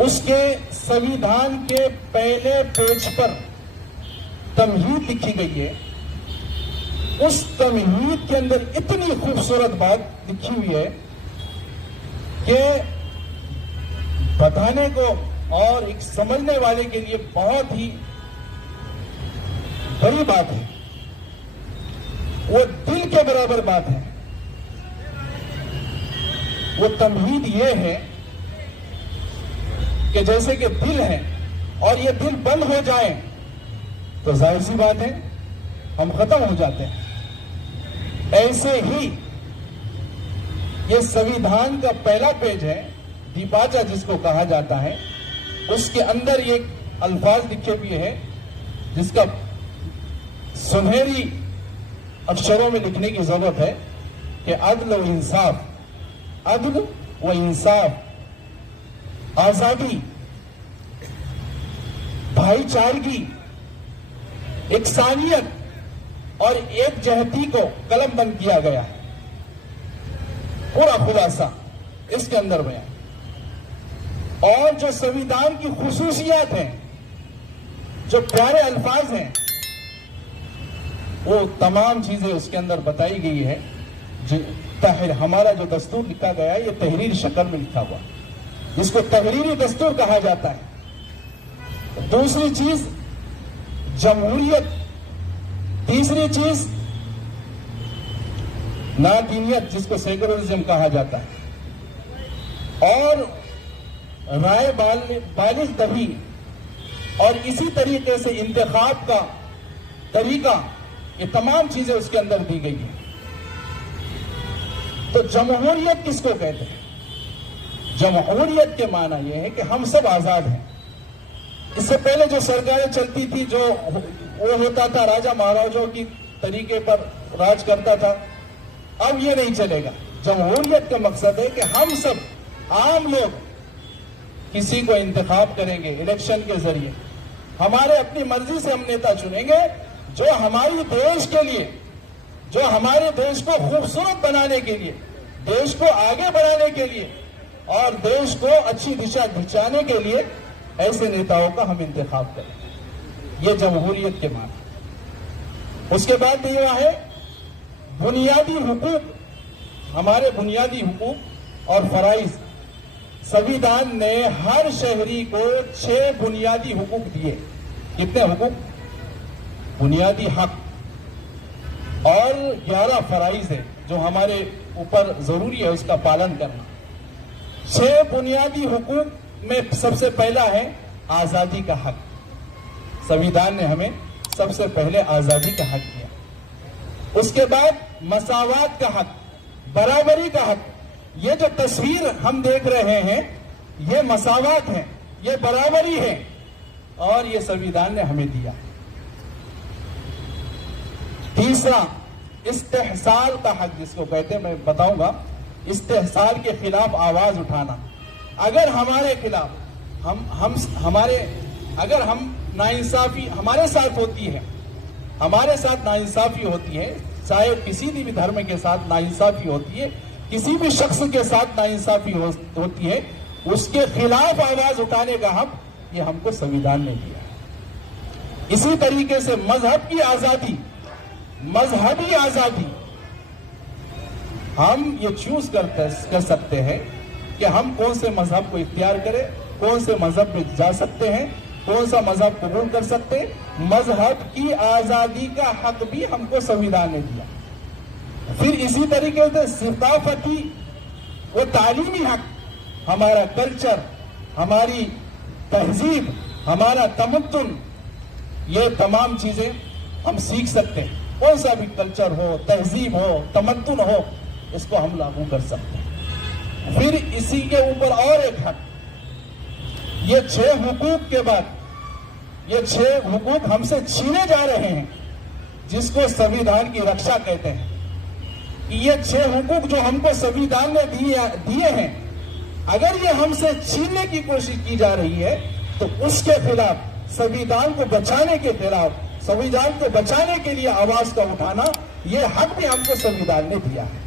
उसके संविधान के पहले पेज पर तमहीद लिखी गई है। उस तमहीद के अंदर इतनी खूबसूरत बात लिखी हुई है कि बताने को और एक समझने वाले के लिए बहुत ही बड़ी बात है, वो दिल के बराबर बात है। वो तमहीद ये है कि जैसे कि दिल है और ये दिल बंद हो जाए तो जाहिर सी बात है हम खत्म हो जाते हैं। ऐसे ही ये संविधान का पहला पेज है, दीपाचा जिसको कहा जाता है, उसके अंदर ये अल्फाज लिखे हुए हैं जिसका सुनहरी अक्षरों में लिखने की जरूरत है कि अदल व इंसाफ, अदल व इंसाफ, आजादी, भाईचारगी, इकसानियत और एक जहती को कलम बंद किया गया है। पूरा खुलासा इसके अंदर बयान। और जो संविधान की खुसूसियात हैं, जो प्यारे अल्फाज हैं, वो तमाम चीजें उसके अंदर बताई गई है। हमारा जो दस्तूर लिखा गया है ये तहरीर शक्ल में लिखा हुआ, जिसको तहरीरी दस्तूर कहा जाता है। दूसरी चीज जमहूरियत, तीसरी चीज नादीनियत जिसको सेकुलरिज्म कहा जाता है, और राय बालिग दही, और इसी तरीके से इंतखाब का तरीका, ये तमाम चीजें उसके अंदर दी गई है। तो जमहूरियत किसको कहते हैं? जमहूरियत के माना यह है कि हम सब आजाद हैं। इससे पहले जो सरकारें चलती थी, जो वो होता था राजा महाराजाओं की तरीके पर राज करता था, अब ये नहीं चलेगा। जमहूरियत का मकसद है कि हम सब आम लोग किसी को इंतखाब करेंगे इलेक्शन के जरिए, हमारे अपनी मर्जी से हम नेता चुनेंगे जो हमारी देश के लिए, जो हमारे देश को खूबसूरत बनाने के लिए, देश को आगे बढ़ाने के लिए और देश को अच्छी दिशा दिखाने के लिए ऐसे नेताओं का हम इंतखाब करें। ये जमहूरियत के माना। उसके बाद दिया है बुनियादी हुकूक, हमारे बुनियादी हुकूक और फराइज। संविधान ने हर शहरी को 6 बुनियादी हुकूक दिए। कितने हुकूक? बुनियादी हक, और 11 फराइज है जो हमारे ऊपर जरूरी है उसका पालन करना। 6 बुनियादी हुकूक में सबसे पहला है आजादी का हक। संविधान ने हमें सबसे पहले आजादी का हक दिया। उसके बाद मसावात का हक, बराबरी का हक। ये जो तस्वीर हम देख रहे हैं ये मसावात है, ये बराबरी है, और ये संविधान ने हमें दिया। तीसरा इस्तेहसाल का हक, जिसको कहते हैं, मैं बताऊंगा, इस्तेहसाल के खिलाफ आवाज उठाना। अगर हमारे खिलाफ अगर हम नाइंसाफी हमारे साथ होती है, हमारे साथ नाइंसाफी होती है, चाहे किसी भी धर्म के साथ नाइंसाफी होती है, किसी भी शख्स के साथ नाइंसाफी होती है, उसके खिलाफ आवाज उठाने का हक ये हमको संविधान ने दिया है। इसी तरीके से मजहब की आजादी, मजहबी आजादी, हम ये चूज कर सकते हैं कि हम कौन से मजहब को इख्तियार करें, कौन से मजहब में जा सकते हैं, कौन सा मजहब कबूल कर सकते हैं। मजहब की आजादी का हक भी हमको संविधान ने दिया। फिर इसी तरीके से सिकाफती वो तालीमी हक, हमारा कल्चर, हमारी तहजीब, हमारा तमद्दुन, ये तमाम चीजें हम सीख सकते हैं। कौन सा भी कल्चर हो, तहजीब हो, तमद्दुन हो, इसको हम लागू कर सकते हैं। फिर इसी के ऊपर और एक हक, ये 6 हुकूक के बाद ये 6 हुकूक हमसे छीने जा रहे हैं, जिसको संविधान की रक्षा कहते हैं। ये 6 हुकूक जो हमको संविधान ने दिए हैं, अगर ये हमसे छीनने की कोशिश की जा रही है तो उसके खिलाफ, संविधान को बचाने के खिलाफ, संविधान को बचाने के लिए आवाज का उठाना, ये हक भी हमको संविधान ने दिया है।